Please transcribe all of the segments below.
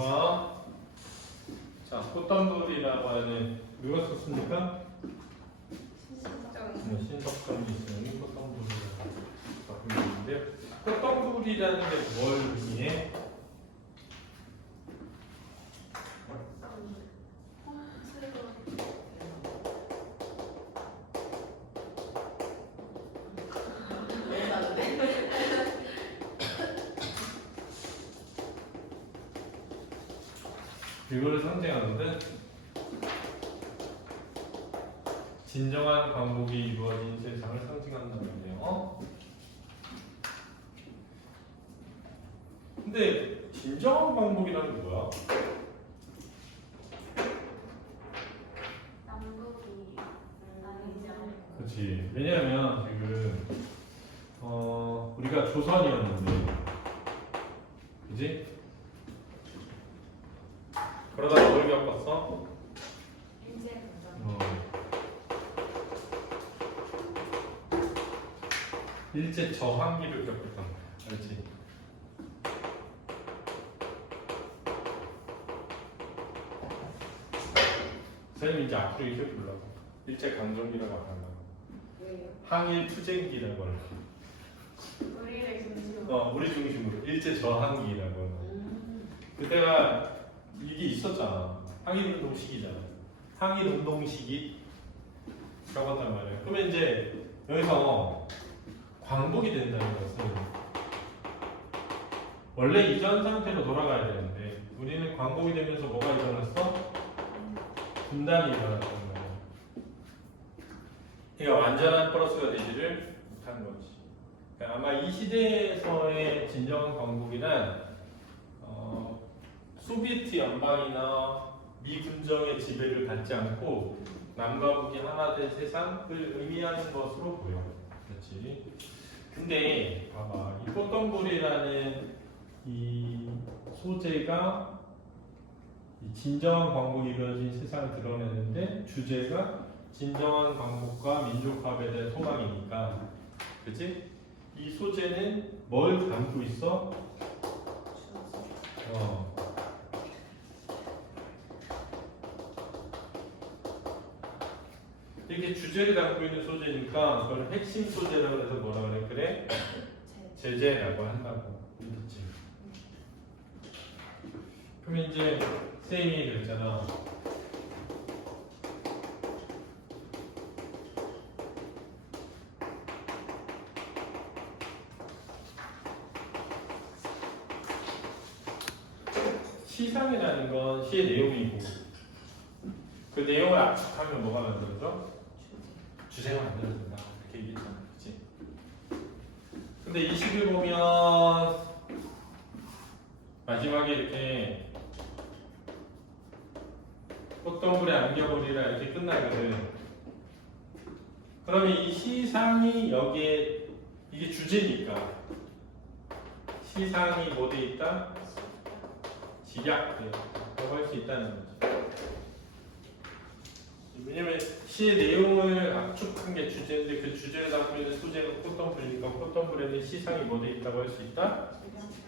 봐봐. 자, 꽃단돌이라고 하는 누가 썼습니까? 네, 신석정이 있으니 꽃단돌이라고 바꾸면 되는데요. 꽃단돌이라는 게 뭘 의미해? 이거를 상징하는데 진정한 광복이 이루어진 세상을 상징한다는 거예요. 근데 진정한 광복이라는 게 뭐야? 남북이 아니지 않을까? 그렇지. 왜냐하면 지금 우리가 조선이었는데, 그지? 그러다가 뭘 겪었어? 인생 도전. 일제 저항기를 겪었던 거야. 알지? 선생님 이제 앞으로 이렇게 불러고 일제 강점기라고 안 한다고. 왜요? 항일 투쟁기라고 하고. 우리를 중심으로. 우리 중심으로 일제 저항기라고 하고. 그때가 이게 있었잖아. 항일운동 시기잖아. 항일운동 시기라고 한단 말이야. 그러면 이제 여기서 광복이 된다는 것은 원래 이전 상태로 돌아가야 되는데 우리는 광복이 되면서 뭐가 일어났어? 분단이 일어났단 말이야. 그러니까 완전한 플러스가 되지를 못한 거지. 그러니까 아마 이 시대에서의 진정한 광복이란 소비에트 연방이나 미 군정의 지배를 받지 않고 남과 북이 하나 된 세상을 의미하는 것으로 보여. 그렇지? 근데 봐봐, 이 꽃동굴이라는 이 소재가 이 진정한 광복이 이루어진 세상을 드러내는데 주제가 진정한 광복과 민족화에 대한 소망이니까, 그렇지? 이 소재는 뭘 담고 있어? 이렇게 주제를 담고 있는 소재니까 그걸 핵심 소재라고 해서 뭐라 그래? 그래? 제재라고 한다고. 그렇지? 그러면 이제 쌤이 그랬잖아. 시상이라는 건 시의 내용이고 그 내용을 압축하면 뭐가 만들어져? 주제가 만들어진다. 이렇게 얘기했잖아. 그치? 근데 이 식을 보면 마지막에 이렇게 꽃동굴에 안겨버리라 이렇게 끝나거든. 그러면 이 시상이 여기에 이게 주제니까 시상이 뭐 돼 있다? 집약되었다고 할 수 있다는 거죠. 왜냐면 시의 내용을 압축한 게 주제인데 그 주제를 담고 있는 소재가 꽃동굴이니까 꽃동굴에는 시상이 뭐 돼 있다고 할 수 있다?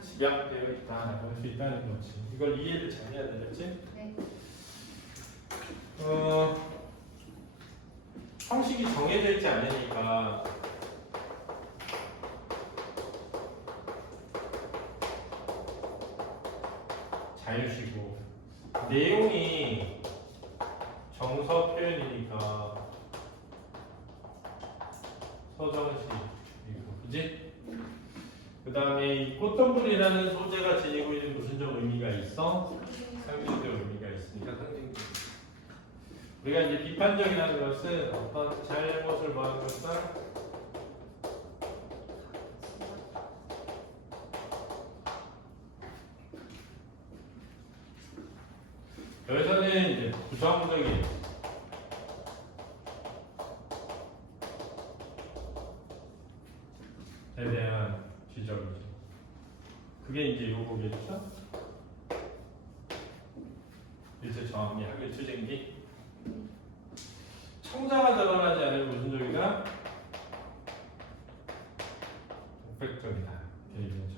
집약되어 있다라고 할 수 있다는 거지. 이걸 이해를 잘 해야 되겠지? 네. 형식이 정해져 있지 않으니까 자유시고 내용이 정서 표현이니까 서정식이고, 그지? 그 다음에 이 꽃동굴이라는 소재가 지니고 있는 무슨적 의미가 있어? 상징적 의미가 있으니까 상징적. 우리가 이제 비판적이라는 것은 어떤 잘못을 뭐 하는 것과 여기서는 이제 부정적인 에 대한 지적이죠. 그게 이제 요거겠죠? 일제 저항기, 학교 투쟁기. 청자가 드러나지 않은 무슨 적이다? 팩적이다. 이렇게 얘기하죠.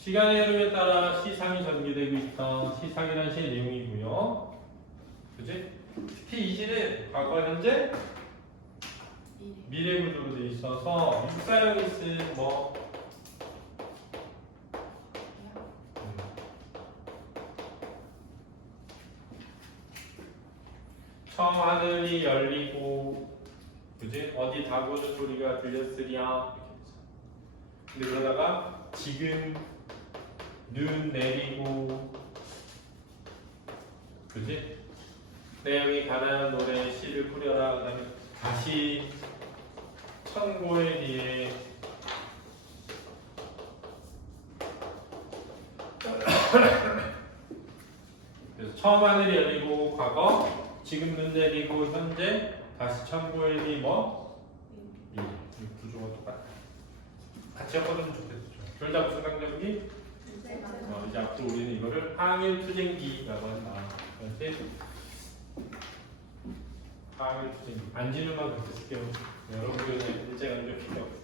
시간의 흐름에 따라 시상이 전개되고 있다. 시상이라는 시의 내용이고요. 그지? 특히 이 시는 과거, 현재, 미래 구조로 돼 있어서 육사형이 쓴 뭐 처음 하늘이 열리고 그지? 어디 다구는 소리가 들렸으랴. 근데 그러다가 지금 눈 내리고 그지? 내용이 가난한 노래 시를 뿌려라. 그 다음에 다시 천고에 비해 그래서 처음 하늘이 열리고 과거 지금 눈 내리고 현재 다시 천고에 비해 뭐? 이 구조가 똑같아. 같이 엮어주면 좋겠죠. 둘 다 무슨 강조기? 이제 앞으로 우리는 이거를 항일투쟁기라고 한다. 그래서 항일투쟁기 안지르만 그렇게 쓸게요. 여러분들은 일제강점 필요 없어.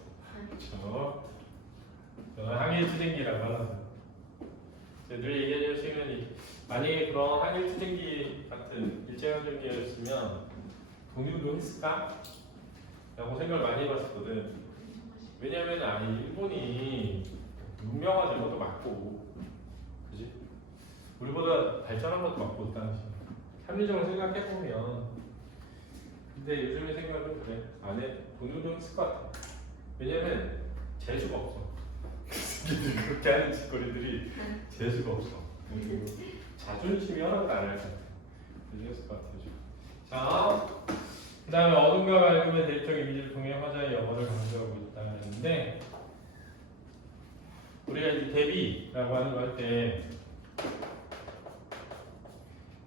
그렇죠? 저는 항일투쟁기라고 하거든요. 늘 얘기하는 시간이 만약에 그런 항일투쟁기 같은 일제강점기였으면 독립도 했을까? 라고 생각을 많이 해봤었거든. 왜냐면 아니 일본이 문명화된 것도 맞고 그지? 우리보다 발전한 것도 맞고 당시 합리적으로 생각해보면 근데 요즘에 생각은 그래 안에 독립도 했을 것 같아. 왜냐면 재수가 없어. 그렇게 하는 짓거리들이 재수가 없어. 그리고 자존심이 허락을 안 할 것 같아. 그랬을 것 같아요. 자, 그 다음에 어둠과 밝음의 대립적 이미지를 통해 화자의 영혼을 강조하고 있다는데 우리가 이제 대비라고 하는 거 할 때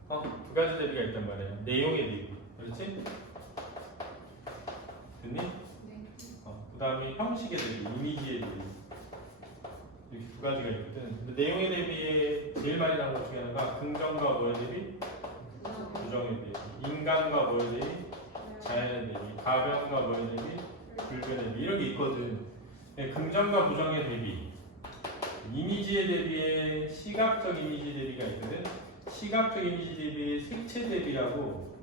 두 가지 대비가 있단 말이야. 내용의 대비, 그렇지? 됐니? 네. 그 다음에 형식의 대비, 이미지의 대비 이렇게 두 가지가 있거든. 근데 내용의 대비에 제일 많이 나오는 것 중에 하나가 긍정과 뭐의 대비? 부정의 대비. 인간과 뭐의 대비? 자연의 대비. 가변과 뭐의 대비? 불변의 대비. 이런 게 있거든. 긍정과 부정의 대비. 이미지의 대비에 시각적 이미지 대비가 있거든. 시각적 이미지 대비에 색채 대비라고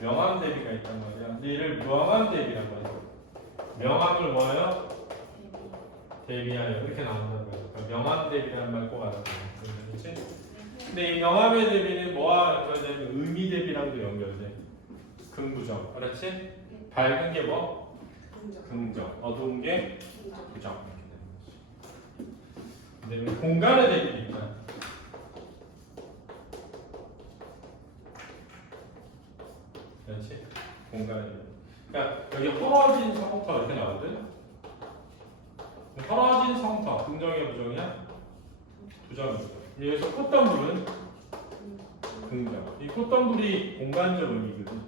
명암 대비가 있단 말이야. 근데 얘를 명암 대비라고 해요. 명암을 뭐예요? 대비하여 이렇게 나온다는 거예요. 그러니까 명암 대비라는 말 꼭 알아둬요. 그렇지? 근데 이 명암의 대비는 뭐와 연결되면 의미 대비랑도 연결돼. 긍부정. 그렇지? 밝은 게 뭐? 긍정. 어두운 게 부정. 이렇게 되는 거지. 근데 공간의 대비도 있잖아. 그렇지? 공간의 대비. 그러니까 여기 헐어진 성터 이렇게 나오거든? 헐어진 성터, 긍정이야 부정이야? 부정이죠. 여기서 꽃덤불은 긍정. 이 꽃덤불이 공간적 의미거든.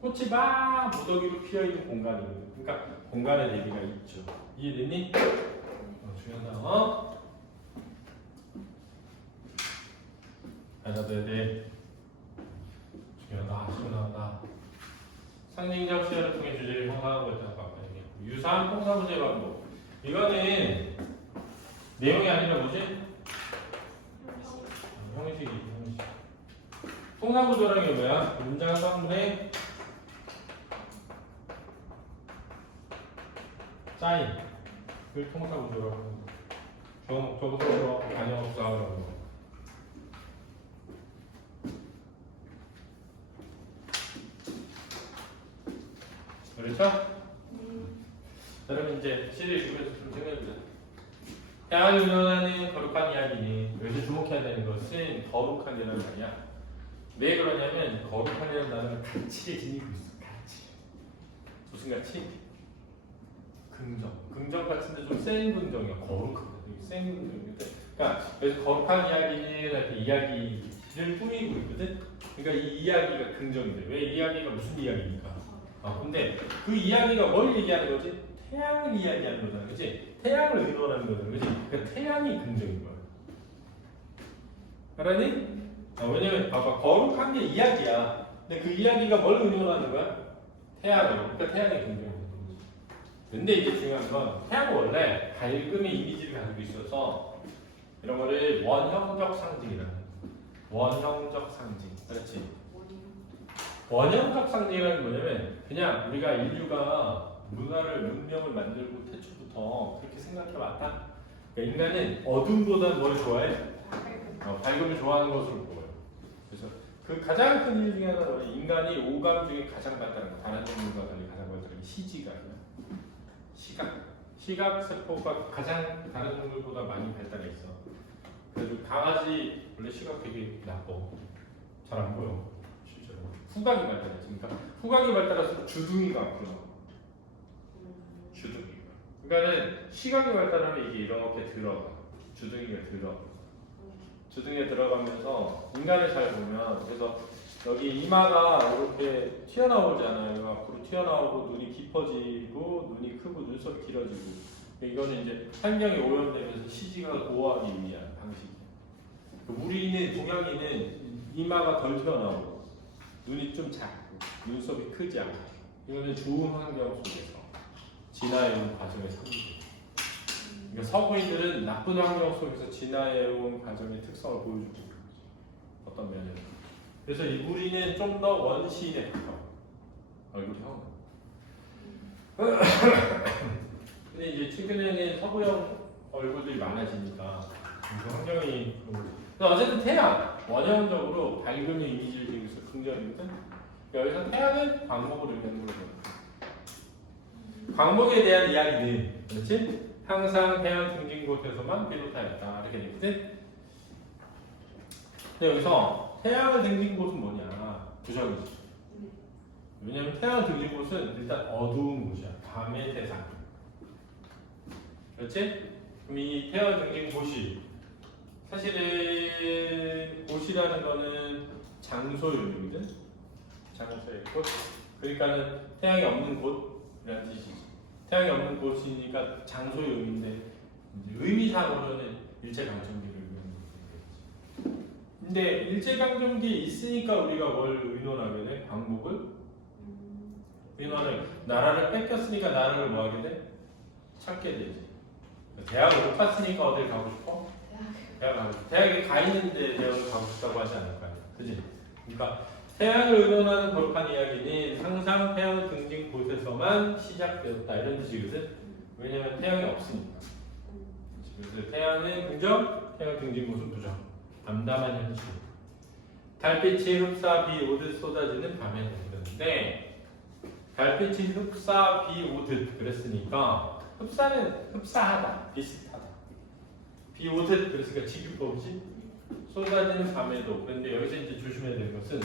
꽃이 막 무더기로 피어있는 공간이거든. 그러니까 공간의 대비가 있죠. 이해됐니? 중요하다. 알아둬야 돼. 중요하다. 중요하다. 상징적 시야를 통해 주제를 형성하고 있다고 아까 얘기했고, 유사한 통사문제 방법. 이거는 내용이 아니라 뭐지? 형식이지, 형식. 통사구조라는 게 뭐야? 문장 성분의 짜임. 그걸 통사구조라고 하는 거. 주어 목적어로 관여업사라고 하는 거. 그렇죠? 그러면 이제 시를 주면서 좀 생각해보자. 태양을 운영하는 거룩한 이야기는 여기서 주목해야 되는 것은 거룩한이라는 말이야. 왜 그러냐면 거룩한이라는 단어는 가치를 지니고 있어. 가치. 무슨 가치? 긍정. 긍정 가치인데 좀 센 긍정이야. 거룩하거든. 센 긍정인데. 그러니까 그래서 거룩한 이야기는 이렇게 이야기를 꾸미고 있거든. 그러니까 이 이야기가 긍정인데 왜 이야기가 무슨 이야기입니까? 근데 그 이야기가 뭘 얘기하는 거지? 태양을 이야기하는 거잖아, 그렇지? 태양을 의논하는 거잖아, 그렇지? 그러니까 태양이 긍정인 거야. 알았니? 왜냐면 봐봐, 거룩한 게 이야기야. 근데 그 이야기가 뭘 의논하는 거야? 태양을. 그러니까 태양이 긍정인 거지. 근데 이게 중요한 건 태양은 원래 밝음의 이미지를 가지고 있어서 이런 거를 원형적 상징이라는 거야. 원형적 상징. 그렇지? 원형적 상징이라는 게 뭐냐면 그냥 우리가 인류가 문명을 만들고 태초부터 그렇게 생각해왔다. 그러니까 인간은 어둠보다 뭘 좋아해? 밝음을 좋아하는 것으로 보여요. 그래서 그 가장 큰 이유 중에 하나는 인간이 오감 중에 가장 발달한 거, 다른 동물과 달리 가장 발달한 게 시지각이야. 시각 세포가 가장 다른 동물보다 많이 발달해 있어. 그래서 강아지 원래 시각 되게 나빠. 잘 안 보여. 실제로. 후각이 발달했지. 그러니까 후각이 발달할수록 주둥이가 아프다. 주둥이가. 그러니까는 시각이 발달하면 이게 이렇게 들어가. 주둥이가 들어가. 주둥이에 들어가면서 인간을 잘 보면 그래서 여기 이마가 이렇게 튀어나오잖아요. 이마 앞으로 튀어나오고 눈이 깊어지고 눈이 크고 눈썹이 길어지고 이거는 이제 환경이 오염되면서 시지가 고하기 위한 방식이에요. 우리는 동양인은 이마가 덜 튀어나오고 눈이 좀 작고 눈썹이 크지 않고 이거는 좋은 환경 속에서 진화해온 과정의産物. 그러니까 서구인들은 나쁜 환경 속에서 진화해온 과정의 특성을 보여주고 있는 거죠. 어떤 면에서. 그래서 우리는 좀 더 원시인에 가까워. 얼굴이 형. 근데 이제 최근에는 서구형 얼굴들이 많아지니까 그 환경이. 근데 어쨌든 태양 원형적으로 밝음의 이미지를 지니면서 긍정이거든. 여기서 태양은 광목을 의미하는 걸로 보여요. 광목에 대한 이야기는 그렇지? 항상 태양 등진 곳에서만 비롯하였다 이렇게 되거든. 근데 여기서 태양을 등진 곳은 뭐냐? 부정이지. 왜냐면 태양을 등진 곳은 일단 어두운 곳이야. 밤의 세상. 그렇지? 그럼 이 태양을 등진 곳이 사실은 곳이라는 거는 장소의 의미거든. 장소의 곳. 그러니까는 태양이 없는 곳이라는 뜻이지. 태양이 없는 곳이니까 장소의 의미인데 의미상으로는 일제강점기를 의미하는 거겠지. 근데 일제강점기에 있으니까 우리가 뭘 의논하게 돼? 광목을 의논을 나라를 뺏겼으니까 나라를 뭐 하게 돼? 찾게 되지. 대학을 못 갔으니까 어딜 가고 싶어? 대학 가고 싶어. 대학에 가 있는데 대학을 가고 싶다고 하지 않을 거 아니야. 그지? 그러니까 태양을 의논하는 거룩한 이야기는 항상 태양 등진 곳에서만 시작되었다 이런 뜻이거든. 왜냐면 태양이 없으니까. 그래서 태양은 긍정, 태양 등진 곳은 부정. 담담한 현실. 달빛이 흡사 비 오듯 쏟아지는 밤에 그랬는데 달빛이 흡사 비 오듯 그랬으니까 흡사는 흡사하다, 비슷하다. 비 오듯 그랬으니까 지규법이지. 쏟아지는 밤에도. 그런데 여기서 이제 조심해야 되는 것은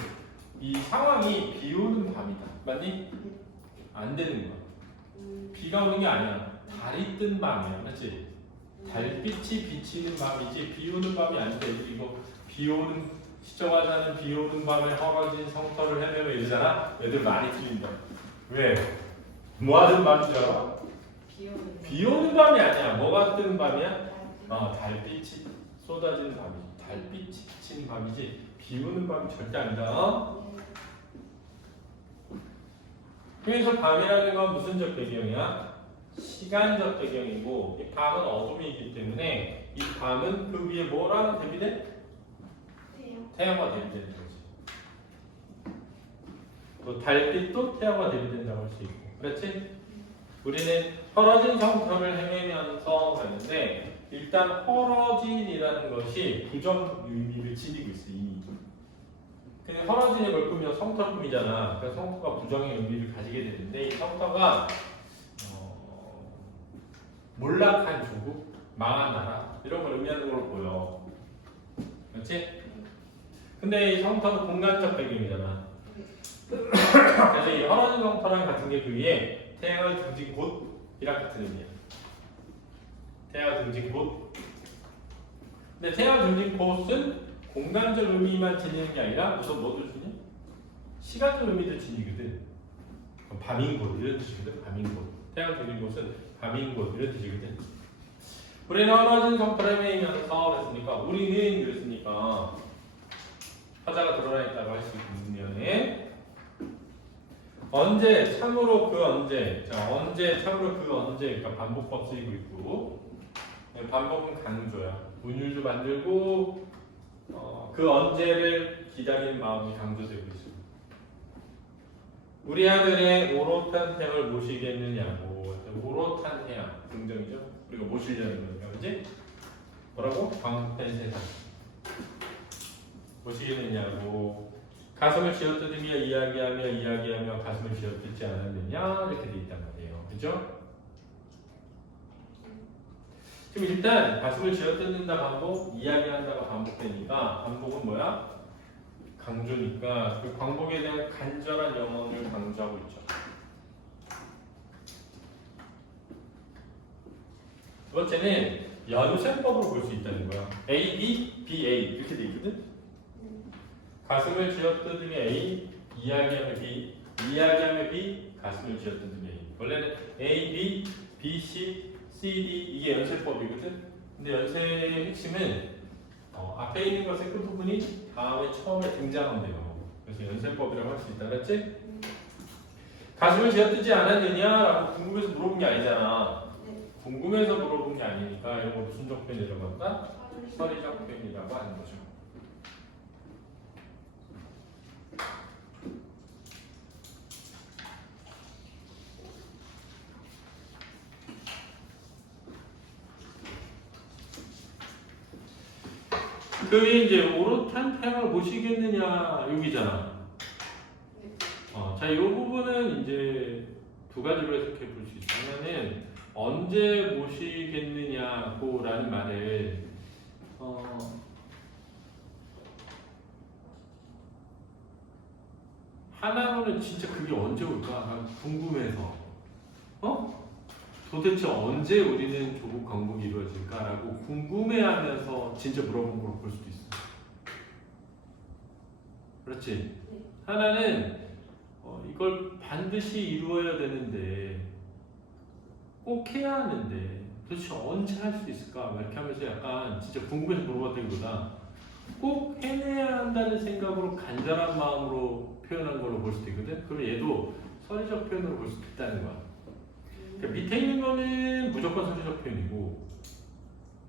이 상황이 비 오는 밤이다. 맞니? 안 되는 거야. 비가 오는 게 아니야. 달이 뜬 밤이야. 맞지? 달빛이 비치는 밤이지 비 오는 밤이 안 돼. 이거 비 오는 시청하자는 비 오는 밤에 허가진 성터를 헤매며 이러잖아. 애들 많이 틀린다. 왜? 뭐 하는 밤인 줄 알아? 비 오는 밤이 아니야. 뭐가 뜨는 밤이야? 달빛이 쏟아지는 밤이지. 달빛이 비치는 밤이지 비 오는 밤이 절대 아니다. 그래서 밤이라는 건 무슨적 배경이야? 시간적 배경이고 이 밤은 어둠이기 때문에 이 밤은 그 위에 뭐랑 대비돼? 태양과 대비되는 거지. 또 달빛도 태양과 대비된다고 할 수 있고. 그렇지? 우리는 헐어진 성터를 헤매면서 가는데 일단 헐어진이라는 것이 부정 의미를 지니고 있어 이미. 근데 헐어진이 뭘 꾸며 성터 꾸미잖아. 그래서 성터가 부정의 의미를 가지게 되는데 이 성터가 몰락한 조국, 망한 나라 이런 걸 의미하는 걸로 보여. 그렇지? 근데 이 성터는 공간적 배경이잖아. 그래서 이 헐어진 성터랑 같은 게 그 위에 태양을 등진 곳이랑 같은 의미야. 태양을 등진 곳. 근데 태양을 등진 곳은 공간적 의미만 지니는 게 아니라 무슨 뭐도 지니? 시간적 의미도 지니거든. 밤인 곳 이런 뜻이거든. 밤인 곳. 태양을 등진 곳은 밤인 곳 이런 뜻이거든. 우리는 헐어진 성터를 헤매면서 그랬으니까 우리는 그랬으니까 화자가 드러나 있다고 할 수 있는 면에 언제 참으로 그 언제 자 언제 참으로 그 언제 그러니까 반복법 쓰이고 있고 반복은 강조야. 운율도 만들고 그 언제를 기다리는 마음이 강조되고 있어. 우리 아들의 오롯한 태양을 모시겠느냐고. 오롯한 태양 긍정이죠. 우리가 모시려는 거니까, 그렇지? 뭐라고? 광팬 세상 모시겠느냐고. 가슴을 쥐어뜯으며 이야기하며 가슴을 쥐어뜯지 않았느냐 이렇게 돼 있단 말이에요. 그죠? 지금 일단 가슴을 쥐어뜯는다 반복, 이야기한다가 반복되니까 반복은 뭐야? 강조니까 그 광복에 대한 간절한 염원을 강조하고 있죠. 두 번째는 연쇄법으로 볼 수 있다는 거야. A, B, B, A 이렇게 돼 있거든. 가슴을 쥐어뜯으며 A, 이야기하며 B, 이야기하며 B, 가슴을 쥐어뜯으며 A. 원래는 A, B, B, C, C, D 이게 연쇄법이거든. 근데 연쇄의 핵심은 앞에 있는 것의 끝부분이 다음에 처음에 등장하면 돼요. 그래서 연쇄법이라고 할 수 있다, 그랬지? 가슴을 쥐어뜯지 않았느냐라고 궁금해서 물어본 게 아니잖아. 궁금해서 물어본 게 아니니까 이런 거 무슨 적 표현이라고 할까? 서리적 표현이라고 하는 거죠. 그게 이제 오롯한 태양을 보시겠느냐 여기잖아. 자, 이 부분은 이제 두 가지로 해석해 볼 수 있어. 하나는 언제 모시겠느냐고라는 말을 하나로는 진짜 그게 언제 올까? 난 궁금해서 도대체 언제 우리는 조국 광복이 이루어질까라고 궁금해하면서 진짜 물어본 걸로 볼 수도 있어. 그렇지? 하나는 이걸 반드시 이루어야 되는데 꼭 해야 하는데 도대체 언제 할 수 있을까? 막 이렇게 하면서 약간 진짜 궁금해서 물어봤다기보다 꼭 해내야 한다는 생각으로 간절한 마음으로 표현한 걸로 볼 수도 있거든. 그럼 얘도 서리적 표현으로 볼 수도 있다는 거야. 그러니까 밑에 있는 거는 무조건 서리적 표현이고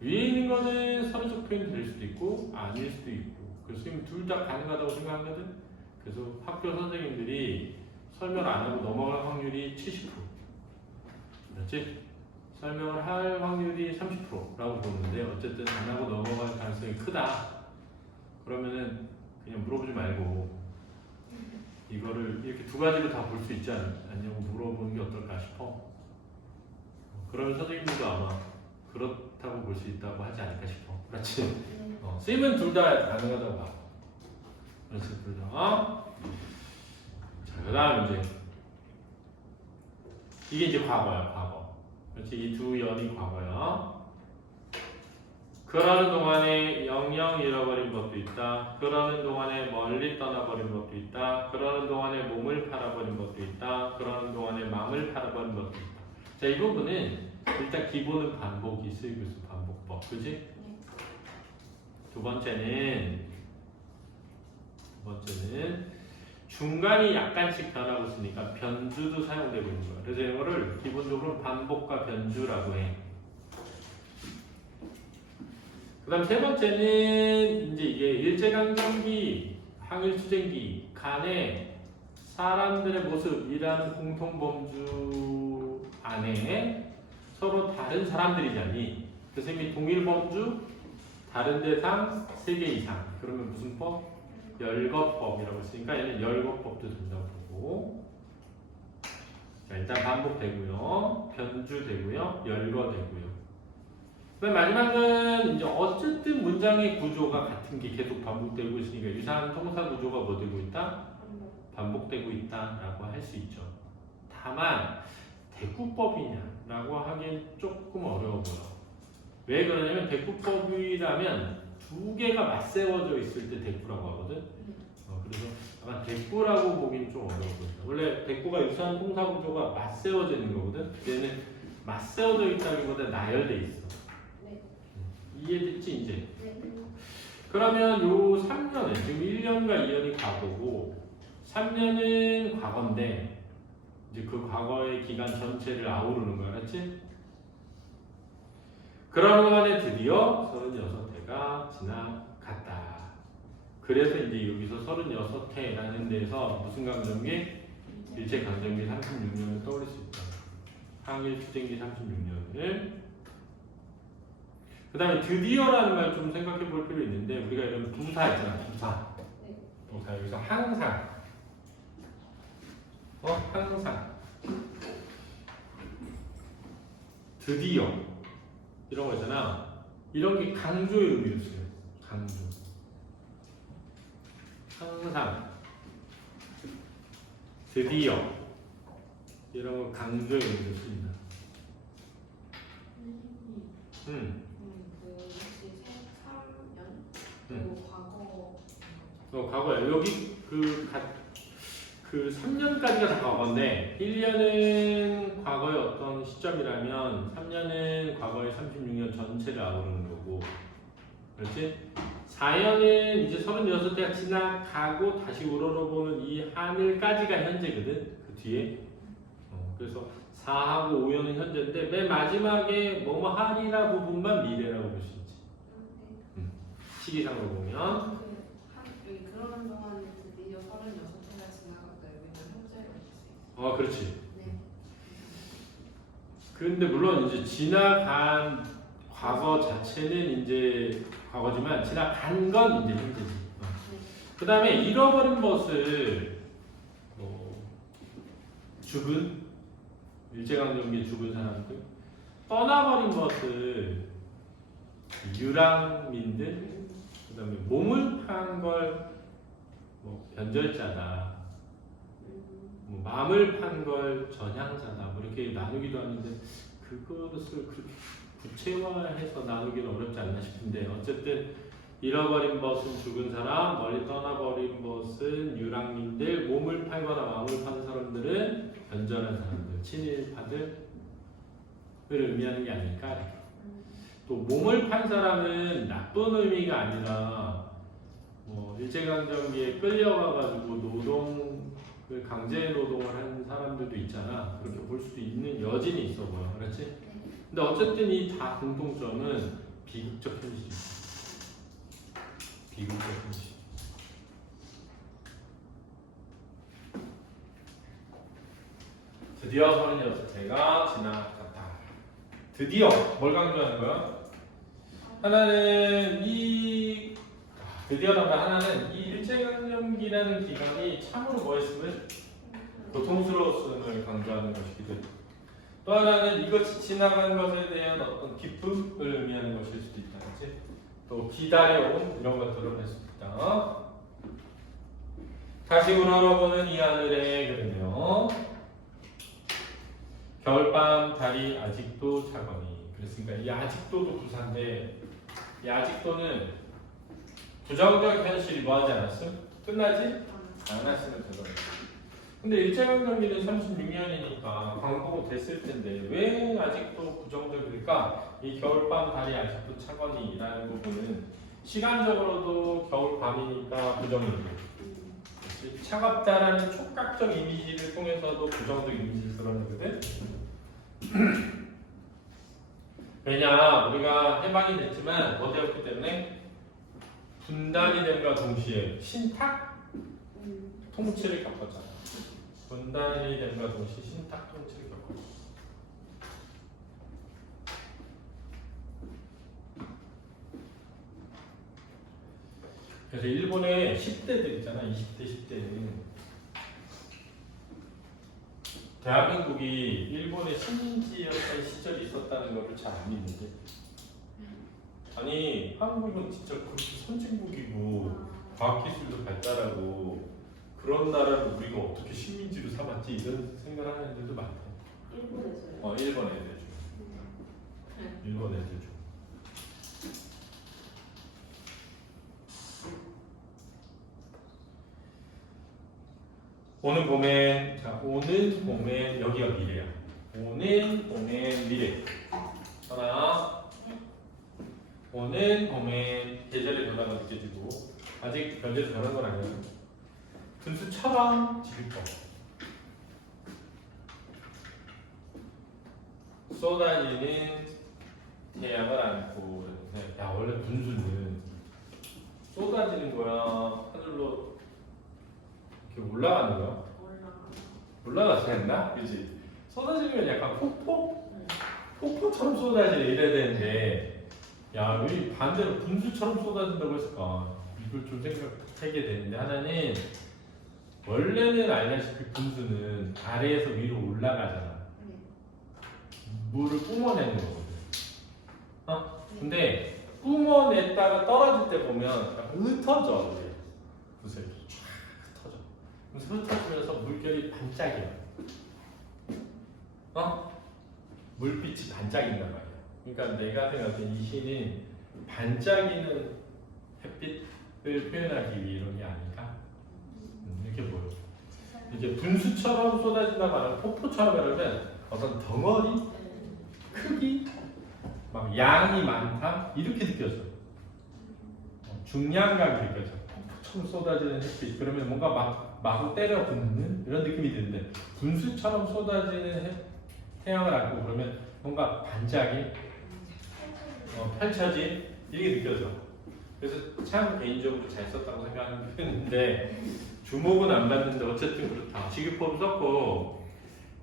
위에 있는 거는 서리적 표현이 될 수도 있고 아닐 수도 있고. 그래서 둘 다 가능하다고 생각하거든. 그래서 학교 선생님들이 설명 안 하고 넘어갈 확률이 70%. 그렇지? 설명을 할 확률이 30%라고 보는데 어쨌든 안 하고 넘어갈 가능성이 크다. 그러면은 그냥 물어보지 말고 이거를 이렇게 두 가지로 다 볼 수 있지 않냐고 물어보는 게 어떨까 싶어. 그러면 선생님들도 아마 그렇다고 볼 수 있다고 하지 않을까 싶어. 그렇지? 쌤은 둘 다 가능하다고 봐. 그렇지, 둘 다. 자, 그 다음 이제 이게 이제 과거야, 과거. 그렇지, 이 두 연이 과거야. 그러는 동안에 영영 잃어버린 법도 있다. 그러는 동안에 멀리 떠나버린 법도 있다. 그러는 동안에 몸을 팔아버린 법도 있다. 그러는 동안에 마음을 팔아버린 법도 있다. 자, 이 부분은 일단 기본은 반복이 쓰이고 있어. 반복법, 그지? 두 번째는 중간이 약간씩 변하고 있으니까 변주도 사용되고 있는 거야. 그래서 이거를 기본적으로 반복과 변주라고 해. 그 다음 세 번째는 이제 이게 일제강점기, 항일투쟁기 간에 사람들의 모습이라는 공통범주 안에 서로 다른 사람들이잖니. 그래서 이미 동일범주, 다른 대상, 3개 이상. 그러면 무슨 법? 열거법이라고 했으니까 얘는 열거법도 된다고 보고. 자, 일단 반복되고요. 변주되고요. 열거되고요. 마지막은 이제 어쨌든 문장의 구조가 같은 게 계속 반복되고 있으니까 유사한 통사 구조가 뭐 되고 있다? 반복되고 있다라고 할 수 있죠. 다만 대꾸법이냐라고 하기엔 조금 어려워 보여. 왜 그러냐면 대꾸법이라면 두 개가 맞세워져 있을 때 대꾸라고 하거든. 그래서 아마 대꾸라고 보기는 좀 어려워 보인다. 원래 대꾸가 유사한 통사 구조가 맞세워져 있는 거거든. 얘는 맞세워져 있다기보다 나열돼 있어. 이해됐지 이제? 그러면 요 3년은 지금 1년과 2년이 과거고 3년은 과거인데 이제 그 과거의 기간 전체를 아우르는 거야, 그렇지? 그러는 동안에 드디어 36해가 지나갔다. 그래서 이제 여기서 36해라는 데서 무슨 강점기? 일제 강점기 36년을 떠올릴 수 있다. 항일 투쟁기 36년을. 그 다음에 드디어라는 말 좀 생각해 볼 필요 있는데, 우리가 이런 부사 있잖아, 부사. 네. 부사 여기서 항상. 항상. 드디어. 이런 거 있잖아. 이런 게 강조의 의미를 써요. 강조. 항상. 드디어. 이런 거 강조의 의미를 씁니다. 그 혹시 3년? 그리고 과거 과거야. 여기 그 3년까지가 다 과거인데 1년은 과거의 어떤 시점이라면 3년은 과거의 36년 전체를 아우르는 거고, 그렇지? 4년은 이제 36해가 지나가고 다시 우러러보는 이 하늘까지가 현재거든. 그 뒤에. 그래서 4하고 5년은 현재인데 맨 마지막에 뭐뭐 하리라 부분만 미래라고 볼 수 있지. 시기상으로 보면. 여기 그러는 동안 드디어 36해가 지나갔다. 여기는 현재로 볼수 있어요. 그렇지. 네. 근데 물론 이제 지나간 과거 자체는 이제 과거지만 지나간 건 이제 현재지. 그 다음에 잃어버린 것을 죽은 일제강점기에 죽은 사람들, 떠나버린 것을 유랑민들, 그 다음에 몸을 판 걸 변절자다, 마음을 판 걸 전향자다, 이렇게 나누기도 하는데 그것을 그렇게 구체화해서 나누기는 어렵지 않나 싶은데, 어쨌든 잃어버린 것은 죽은 사람, 멀리 떠나버린 것은 유랑민들, 몸을 팔거나 마음을 판 사람들은 변절한 사람들, 친일파들을 의미하는 게 아닐까. 또 몸을 판 사람은 나쁜 의미가 아니라 일제강점기에 끌려가가지고 노동을 강제 노동을 한 사람들도 있잖아. 그렇게 볼 수도 있는 여진이 있어 보여, 그렇지? 근데 어쨌든 이 다 공통점은 비극적 현실. 비극적 현실. 드디어 36해가 지나갔다. 드디어 뭘 강조하는 거야? 하나는 드디어라면 하나는 이 일제강점기라는 기간이 참으로 뭐였음을? 고통스러웠음을 강조하는 것이기도 하고, 또 하나는 이것이 지나간 것에 대한 어떤 기쁨을 의미하는 것일 수도 있다. 그치? 또 기다려온 이런 것들을 할 수 있다. 다시 우러러보는 이 하늘에 그러네요. 겨울밤 달이 아직도 차거니. 그랬으니까 이 아직도도 부사인데, 이 아직도는 부정적 현실이 뭐하지 않았음? 끝나지? 안 했으면 되거든요. 근데 일제강점기는 36년이니까 광복은 됐을 텐데 왜 아직도 부정적일까? 이 겨울밤 달이 아직도 차거니라는 부분은 시간적으로도 겨울밤이니까 부정이고, 차갑다라는 촉각적 이미지를 통해서도 부정적 이미지를 드러내거든. 왜냐, 우리가 해방이 됐지만 뭐 되었기 때문에 분단이 됨과 동시에 신탁 통치를 겪었잖아. 분단이 됨과 동시에 신탁 통치를 겪었어. 그래서 일본의 10대들 있잖아. 20대, 10대는 대한민국이 일본의 식민지였던 시절이 있었다는 것을 잘 안 믿는데, 아니 한국은 진짜 그렇게 선진국이고 과학기술도 발달하고 그런 나라를 우리가 어떻게 식민지로 삼았지, 이런 생각하는 애들도 많대. 일본에서요? 일본 애들 중. 일본 애들 중. 오는 봄엔, 오는 봄엔, 여기가 미래야. 오는 봄엔 미래. 하나. 오는 봄엔 계절의 변화가 느껴지고, 아직 별대로 변한 건 아니야. 분수처럼 질 거. 쏟아지는 태양을 쏟아지는 거야? 하늘로 이렇게 올라가는 거야? 올라가서 했나? 그지? 쏟아지는 건 약간 폭포처럼 쏟아지네 이래야 되는데 야 왜 반대로 분수처럼 쏟아진다고 했을까? 이걸 좀 생각하게 되는데 하나는 원래는 알다시피 분수는 아래에서 위로 올라가잖아. 물을 뿜어내는 거거든. 근데 뿜어냈다가 떨어질 때 보면 약간 흩어져. 구슬이 쫙 흩어져. 그래서 흩어지면서 물결이 반짝여. 물빛이 반짝인단 말이야. 그러니까 내가 생각할 때 이 시는 반짝이는 햇빛을 표현하기 위해 이런 게 아닐까? 이렇게 보여. 이제 분수처럼 쏟아진다 말하면 폭포처럼 말하면 어떤 덩어리, 크기, 막 양이 많다 이렇게 느껴져. 중량감이 느껴져. 폭포처럼 쏟아지는 햇빛 그러면 뭔가 막 마구 때려 붓는 이런 느낌이 드는데 분수처럼 쏟아지는 태양을 안고 그러면 뭔가 반짝이, 펼쳐진 이렇게 느껴져. 그래서 참 개인적으로 잘 썼다고 생각하는데 주목은 안 받는데 어쨌든 그렇다. 직유법 썼고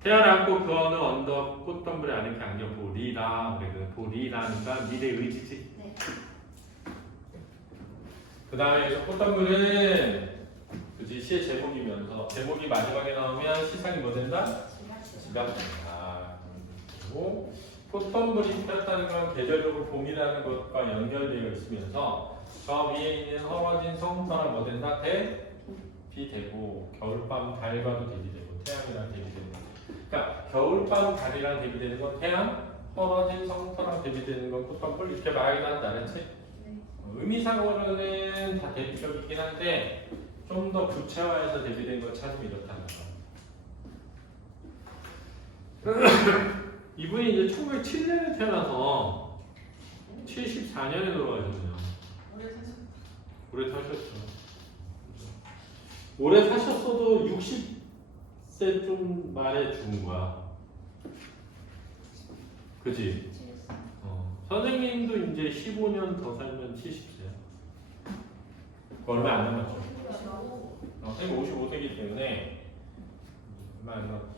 태양을 안고 그 어느 언덕 꽃덤불에 아는 안경 보리라 그래. 보리라니까 미래 의지지. 네. 그 다음에 꽃덤불은 그지 시의 제목이면서 제목이 마지막에 나오면 시상이 뭐 된다? 지각 된다. 그리고 꽃덤불이 피었다는 건 계절적으로 봄이라는 것과 연결되어 있으면서 저 위에 있는 헐어진 성터나 뭐 된다? 대비 되고 겨울밤 달과도 대비되고 태양이랑 대비되는 거. 그러니까 겨울밤 달이랑 대비되는 건 태양, 헐어진 성터랑 대비되는 건 꽃덤불 이렇게 말하기도 한다. 알았지? 의미상으로는 다 대비적이긴 한데 좀 더 구체화해서 대비된 걸 찾으면 이렇다는 거. 이분이 이제 1907년에 태어나서 74년에 돌아가셨네요. 오래 사셨죠. 오래 사셨어도 60세 좀 말에 죽은 거야. 그지? 선생님도 이제 15년 더 살면 70세야. 얼마 안 남았죠. 선생님 55세이기 때문에 얼마 안 남았죠.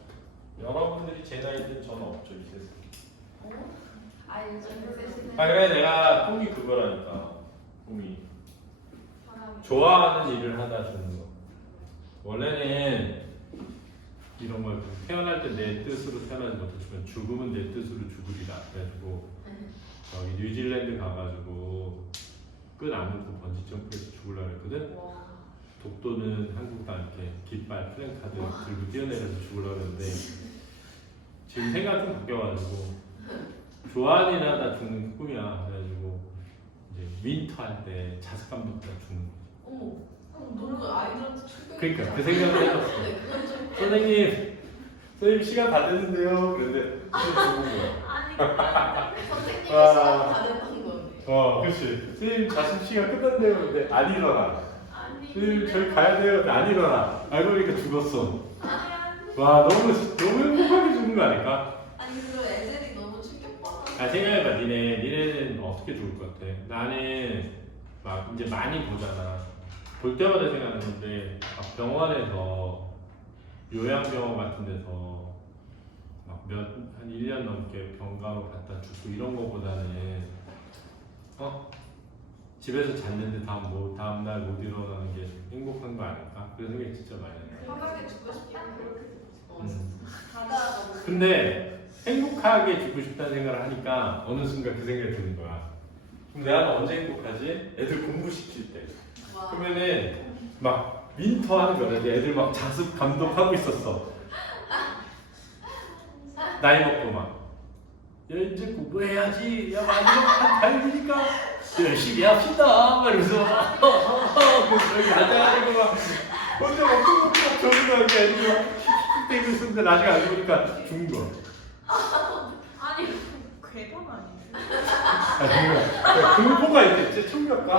여러분들이 제 나이 때는 저는 없죠 이 세상에. 그래 내가 꿈이 그거라니까. 꿈이 좋아하는 일을 하다 죽는 거. 원래는 이런 걸 태어날 때 내 뜻으로 태어나지 못했지만 죽음은 내 뜻으로 죽으리라. 그래가지고 저기 뉴질랜드 가가지고 끈 안 묶고 번지 점프해서 죽으려고 했거든. 독도는 한국도 이렇게 깃발 플랜카드 들고 뛰어내려서 죽으려고 했는데 지금 생각 좀 바뀌어가지고 좋아하는 일 하다 죽는 꿈이야. 그래가지고 이제 윈터 할 때 자석 감독자 죽는 거. 너무 아이들한테 충격이. 그러니까 그 생각을 해봤어. 선생님 시간 다 됐는데요. 그런데 죽은 거야. 선생님이 시간 다 됐던 건데. 그렇지. 선생님 자식 시간 끝났네요. 근데 안 일어나. 선생님 저희 가야 돼요. 근데 안 일어나. 알고 보니까 죽었어. 와 너무 행복하게 죽는 거 아닐까? 아니 그리고 애들이 너무 충격받아. 생각해봐. 니네는 어떻게 죽을 것 같아? 나는 막 이제 많이 보잖아. 볼 때마다 생각하는 건데 막 병원에서 요양병원 같은 데서 막 한 1년 넘게 병가로 갔다 죽고 이런 거보다는 집에서 잤는데 다음날 못 일어나는 게 행복한 거 아닐까? 그런 생각이 진짜 많이 나요. 편하게 죽고 싶다 그렇게. 근데 행복하게 죽고 싶다는 생각을 하니까 어느 순간 그 생각이 드는 거야. 그럼 내가 언제 행복하지? 애들 공부시킬 때. 그러면은 막 윈터 하는 거야. 애들 막 자습 감독하고 있었어. 나이 먹고 막. 야 이제 공부해야지. 야 마지막 달기니까 열심히 합시다. 막 이러면서 그래서 앉아가지고 막 혼자 막 끄덕끄덕 조용하게 애들이 막 킥킥대고 있었는데 나중에 알고 보니까 죽은 거야. 아니 괴담 정말 공포가 있겠지? 충격과?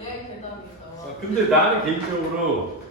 얘 괴담이다. 근데 나는 개인적으로